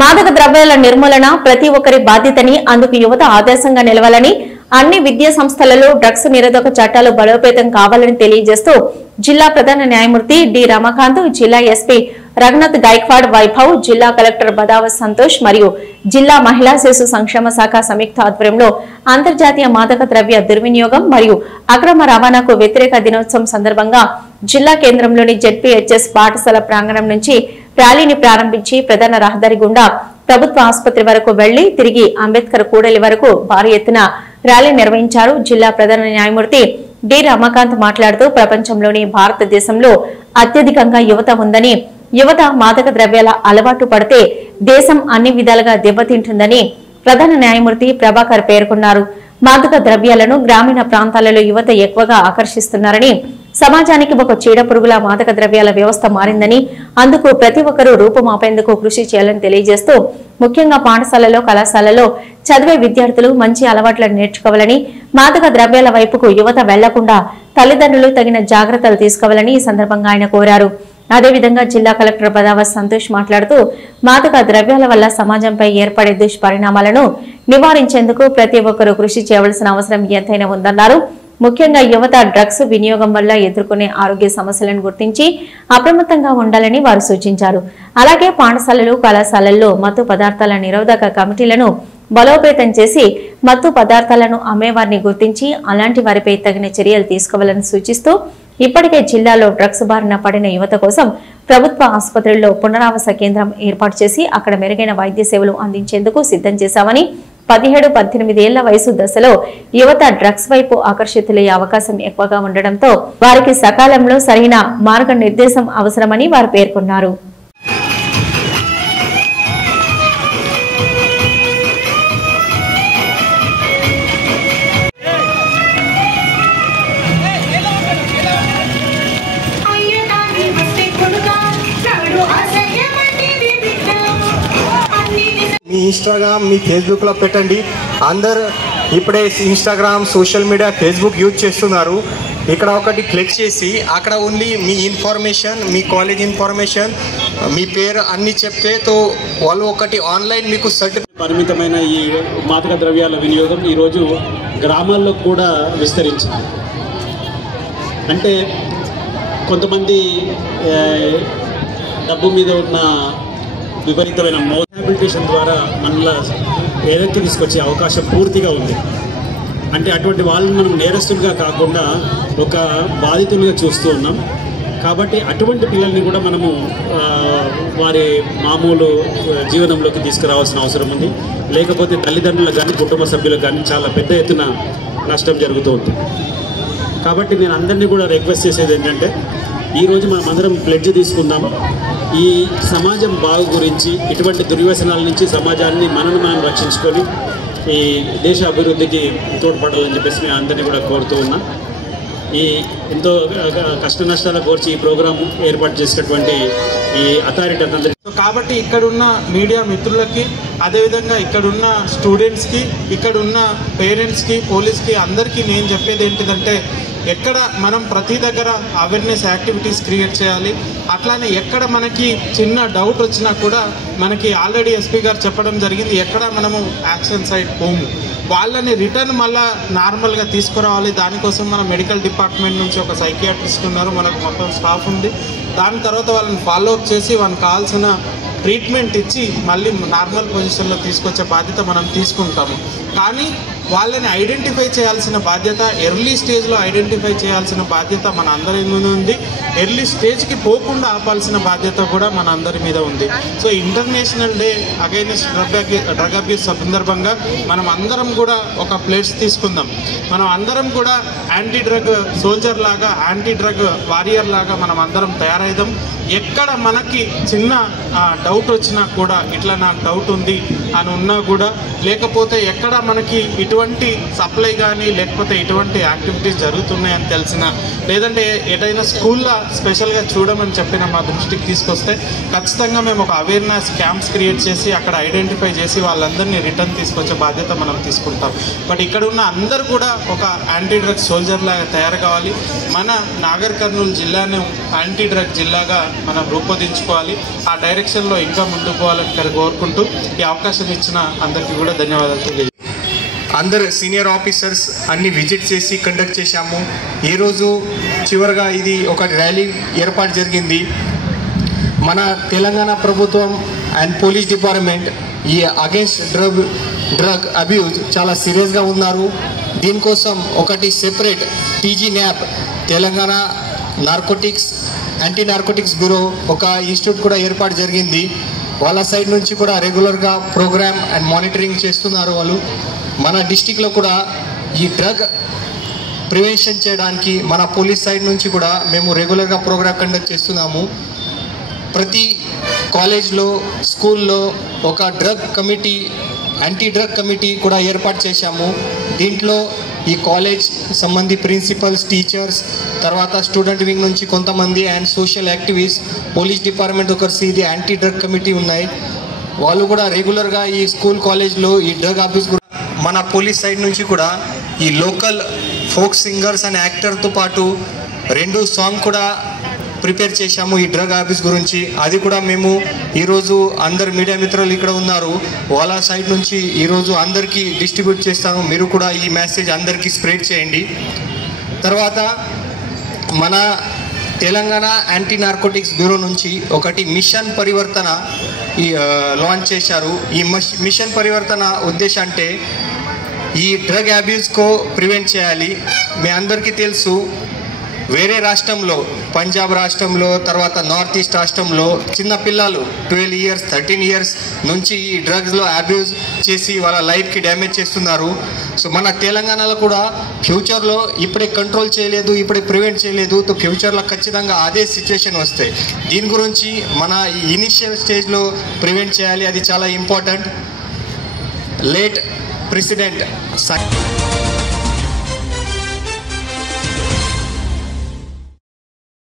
మాదక ద్రవ్యాల నిర్మూలన ప్రతి ఒక్కరి బాధ్యతని, అందుకు యువత ఆదర్శంగా నిలవాలని, అన్ని విద్యా సంస్థలలో డ్రగ్స్ నిరోధక చట్టాలు బలోపేతం కావాలని తెలియజేస్తూ జిల్లా ప్రధాన న్యాయమూర్తి డి రమాకాంత్, జిల్లా ఎస్పీ రఘునాథ్ గైక్వాడ్ వైభవ్, జిల్లా కలెక్టర్ బదావత్ సంతోష్ మరియు జిల్లా మహిళా శిశు సంక్షేమ శాఖ సంయుక్త ఆధ్వర్యంలో అంతర్జాతీయ మాదక ద్రవ్య దుర్వినియోగం మరియు అక్రమ రవాణాకు వ్యతిరేక దినోత్సవం సందర్భంగా జిల్లా కేంద్రంలోని జెడ్పీహెచ్ఎస్ పాఠశాల ప్రాంగణం నుంచి ర్యాలీని ప్రారంభించి ప్రధాన రహదారి గుండా ప్రభుత్వ ఆసుపత్రి వరకు వెళ్లి తిరిగి అంబేద్కర్ కూడలి వరకు భారీ ఎత్తున ర్యాలీ నిర్వహించారు. జిల్లా ప్రధాన న్యాయమూర్తి డి రమాకాంత్ మాట్లాడుతూ ప్రపంచంలోని భారతదేశంలో అత్యధికంగా యువత ఉందని, యువత మాదక ద్రవ్యాల అలవాటు పడితే దేశం అన్ని విధాలుగా దెబ్బతింటుందని ప్రధాన న్యాయమూర్తి ప్రభాకర్ పేర్కొన్నారు. మాదక ద్రవ్యాలను గ్రామీణ ప్రాంతాలలో యువత ఎక్కువగా ఆకర్షిస్తున్నారని, సమాజానికి ఒక చీడపురుగుల మాదక ద్రవ్యాల వ్యవస్థ మారిందని, అందుకు ప్రతి ఒక్కరూ రూపుమాపేందుకు కృషి చేయాలని తెలియజేస్తూ ముఖ్యంగా పాఠశాలలో, కళాశాలలో చదివే విద్యార్థులు మంచి అలవాట్లను నేర్చుకోవాలని, మాదక ద్రవ్యాల వైపుకు యువత వెళ్లకుండా తల్లిదండ్రులు తగిన జాగ్రత్తలు తీసుకోవాలని ఈ సందర్భంగా ఆయన కోరారు. అదేవిధంగా జిల్లా కలెక్టర్ బదావత్ సంతోష్ మాట్లాడుతూ మాదక ద్రవ్యాల వల్ల సమాజంపై ఏర్పడే దుష్పరిణామాలను నివారించేందుకు ప్రతి ఒక్కరూ కృషి చేయవలసిన అవసరం ఎంతైనా ఉందన్నారు. ముఖ్యంగా యువత డ్రగ్స్ వినియోగం వల్ల ఎదుర్కొనే ఆరోగ్య సమస్యలను గుర్తించి అప్రమత్తంగా ఉండాలని వారు సూచించారు. అలాగే పాఠశాలలు, కళాశాలల్లో మత్తు పదార్థాల నిరోధక కమిటీలను బలోపేతం చేసి మత్తు పదార్థాలను అమ్మేవారిని గుర్తించి అలాంటి వారిపై తగిన చర్యలు తీసుకోవాలని సూచిస్తూ ఇప్పటికే జిల్లాలో డ్రగ్స్ బారిన పడిన యువత కోసం ప్రభుత్వ ఆసుపత్రుల్లో పునరావాస కేంద్రం ఏర్పాటు చేసి అక్కడ మెరుగైన వైద్య సేవలు అందించేందుకు సిద్ధం చేశామని, 17-18 ఏళ్ల వయసు దశలో యువత డ్రగ్స్ వైపు ఆకర్షితులయ్యే అవకాశం ఎక్కువగా ఉండడంతో వారికి సకాలంలో సరైన మార్గనిర్దేశం అవసరమని వారు పేర్కొన్నారు. మీ ఇన్స్టాగ్రామ్, మీ ఫేస్బుక్లో పెట్టండి. అందరు ఇప్పుడే Instagram, social media, Facebook use చేస్తున్నారు. ఇక్కడ ఒకటి క్లిక్ చేసి అక్కడ ఓన్లీ మీ ఇన్ఫర్మేషన్, మీ కాలేజ్ ఇన్ఫర్మేషన్, మీ పేరు అన్నీ చెప్తే తో వాళ్ళు ఒకటి ఆన్లైన్ మీకు సర్టిఫికేట్. పరిమితమైన ఈ మాదక ద్రవ్యాల వినియోగం ఈరోజు గ్రామాల్లో కూడా విస్తరించింది. అంటే కొంతమంది డబ్బు మీద ఉన్న విపరీతమైన రిహాబిలిటేషన్ ద్వారా మనల్ని ఏదైతే తీసుకొచ్చే అవకాశం పూర్తిగా ఉంది. అంటే అటువంటి వాళ్ళని మనం నేరస్తులుగా కాకుండా ఒక బాధితులుగా చూస్తూ ఉన్నాం. కాబట్టి అటువంటి పిల్లల్ని కూడా మనము వారి మామూలు జీవనంలోకి తీసుకురావాల్సిన అవసరం ఉంది. లేకపోతే తల్లిదండ్రులకు కానీ కుటుంబ సభ్యులకు కానీ చాలా పెద్ద ఎత్తున నష్టం జరుగుతూ ఉంది. కాబట్టి నేను అందరినీ కూడా రిక్వెస్ట్ చేసేది ఏంటంటే ఈరోజు మనం అందరం ప్లెడ్జ్ తీసుకుందాం. ఈ సమాజం బాగు గురించి, ఇటువంటి దుర్వ్యసనాల నుంచి సమాజాన్ని మనం రక్షించుకొని ఈ దేశ అభివృద్ధికి తోడ్పడాలని చెప్పేసి మేము అందరినీ కూడా కోరుతూ ఉన్నాం. ఈ ఎంతో కష్ట నష్టాల కోర్చి ఈ ప్రోగ్రాం ఏర్పాటు చేసినటువంటి ఈ అథారిటీ అందరికీ, కాబట్టి ఇక్కడున్న మీడియా మిత్రులకి, అదేవిధంగా ఇక్కడున్న స్టూడెంట్స్కి, ఇక్కడున్న పేరెంట్స్కి, పోలీస్కి అందరికీ నేను చెప్పేది ఏంటిదంటే ఎక్కడ మనం ప్రతి దగ్గర అవేర్నెస్ యాక్టివిటీస్ క్రియేట్ చేయాలి. అట్లానే ఎక్కడ మనకి చిన్న డౌట్ వచ్చినా కూడా మనకి ఆల్రెడీ ఎస్పీ గారు చెప్పడం జరిగింది, ఎక్కడ మనము యాక్షన్ సైడ్ పోము, వాళ్ళని రిటర్న్ మళ్ళీ నార్మల్గా తీసుకురావాలి. దానికోసం మన మెడికల్ డిపార్ట్మెంట్ నుంచి ఒక సైకియాట్రిస్ట్ ఉన్నారు, మనకు మొత్తం స్టాఫ్ ఉంది. దాని తర్వాత వాళ్ళని ఫాలో అప్ చేసి వాళ్ళకి కావాల్సిన ట్రీట్మెంట్ ఇచ్చి మళ్ళీ నార్మల్ పొజిషన్లో తీసుకొచ్చే బాధ్యత మనం తీసుకుంటాము. కానీ వాళ్ళని ఐడెంటిఫై చేయాల్సిన బాధ్యత, ఎర్లీ స్టేజ్లో ఐడెంటిఫై చేయాల్సిన బాధ్యత మన అందరి మీద ఉంది. ఎర్లీ స్టేజ్కి పోకుండా ఆపాల్సిన బాధ్యత కూడా మన అందరి మీద ఉంది. So international day against drug abuse సందర్భంగా మనం అందరం కూడా ఒక ప్లేస్ తీసుకుందాం. మనం అందరం కూడా యాంటీ డ్రగ్ సోల్జర్ లాగా, యాంటీ డ్రగ్ వారియర్ లాగా మనం అందరం తయారైదాం. ఎక్కడ మనకి చిన్న డౌట్ వచ్చినా కూడా, ఇట్లా నాకు డౌట్ ఉంది అని ఉన్నా కూడా, లేకపోతే ఎక్కడ మనకి ఇటువంటి ఇటువంటి సప్లై కానీ లేకపోతే ఇటువంటి యాక్టివిటీస్ జరుగుతున్నాయని తెలిసిన, లేదంటే ఏదైనా స్కూల్లో స్పెషల్గా చూడమని చెప్పిన మా దృష్టికి తీసుకొస్తే ఖచ్చితంగా మేము ఒక అవేర్నెస్ క్యాంప్స్ క్రియేట్ చేసి అక్కడ ఐడెంటిఫై చేసి వాళ్ళందరినీ రిటర్న్ తీసుకొచ్చే బాధ్యత మనం తీసుకుంటాం. బట్ ఇక్కడ ఉన్న అందరూ కూడా ఒక యాంటీ డ్రగ్ సోల్జర్ లాగా తయారు కావాలి. మన నాగర్ కర్నూలు జిల్లాను యాంటీ డ్రగ్ జిల్లాగా మనం రూపొందించుకోవాలి. ఆ డైరెక్షన్లో ఇంకా ముందుకు పోవాలని కోరుకుంటూ ఈ అవకాశం ఇచ్చిన అందరికీ కూడా ధన్యవాదాలు తెలియజేస్తాను. అందరు సీనియర్ ఆఫీసర్స్ అన్ని విజిట్ చేసి కండక్ట్ చేశాము. ఈరోజు చివరిగా ఇది ఒక ర్యాలీ ఏర్పాటు జరిగింది. మన తెలంగాణ ప్రభుత్వం అండ్ పోలీస్ డిపార్ట్మెంట్ ఈ అగేన్స్ట్ డ్రగ్ అబ్యూజ్ చాలా సీరియస్గా ఉన్నారు. దీనికోసం ఒకటి separate TG nap Telangana narcotics anti narcotics bureau ఒక ఇన్స్టిట్యూట్ కూడా ఏర్పాటు జరిగింది. వాళ్ళ సైడ్ నుంచి కూడా రెగ్యులర్గా ప్రోగ్రామ్ అండ్ మానిటరింగ్ చేస్తున్నారు వాళ్ళు. మన డిస్టిక్లో కూడా ఈ డ్రగ్ ప్రివెన్షన్ చేయడానికి మన పోలీస్ సైడ్ నుంచి కూడా మేము రెగ్యులర్గా ప్రోగ్రామ్ కండక్ట్ చేస్తున్నాము. ప్రతి కాలేజ్లో స్కూల్లో ఒక drug committee, anti drug committee కూడా ఏర్పాటు చేశాము. దీంట్లో ఈ కాలేజ్ సంబంధి ప్రిన్సిపల్స్, టీచర్స్, తర్వాత స్టూడెంట్ వింగ్ నుంచి కొంతమంది and social activist, police department ఒకరిసి ఇది యాంటీ డ్రగ్ కమిటీ ఉన్నాయి. వాళ్ళు కూడా రెగ్యులర్గా ఈ స్కూల్ కాలేజ్లో ఈ డ్రగ్ అబ్యూస్ మన పోలీస్ సైడ్ నుంచి కూడా ఈ లోకల్ ఫోక్ సింగర్స్ అండ్ యాక్టర్తో పాటు 2 సాంగ్ కూడా ప్రిపేర్ చేశాము ఈ డ్రగ్ అబ్యూస్ గురించి. అది కూడా మేము ఈరోజు అందరు మీడియా మిత్రులు ఇక్కడ ఉన్నారు, వాళ్ళ సైడ్ నుంచి ఈరోజు అందరికీ డిస్ట్రిబ్యూట్ చేస్తాము. మీరు కూడా ఈ మెసేజ్ అందరికీ స్ప్రెడ్ చేయండి. తర్వాత మన తెలంగాణ యాంటీ నార్కోటిక్స్ బ్యూరో నుంచి ఒకటి మిషన్ పరివర్తన లాంచ్ చేశారు. ఈ మిషన్ పరివర్తన ఉద్దేశం అంటే ఈ డ్రగ్ అబ్యూస్కో ప్రివెంట్ చేయాలి. మీ అందరికీ తెలుసు, వేరే రాష్ట్రంలో, పంజాబ్ రాష్ట్రంలో, తర్వాత నార్త్ ఈస్ట్ రాష్ట్రంలో చిన్న పిల్లలు 12 ఇయర్స్ 13 ఇయర్స్ నుంచి ఈ డ్రగ్స్లో అబ్యూజ్ చేసి వాళ్ళ లైఫ్కి డ్యామేజ్ చేస్తున్నారు. సో మన తెలంగాణలో కూడా ఫ్యూచర్లో ఇప్పుడే కంట్రోల్ చేయలేదు, ఇప్పుడే ప్రివెంట్ చేయలేదు, తో ఫ్యూచర్లో ఖచ్చితంగా అదే సిచ్యువేషన్ వస్తాయి. దీని గురించి మన ఇనిషియల్ స్టేజ్లో ప్రివెంట్ చేయాలి, అది చాలా ఇంపార్టెంట్. Late president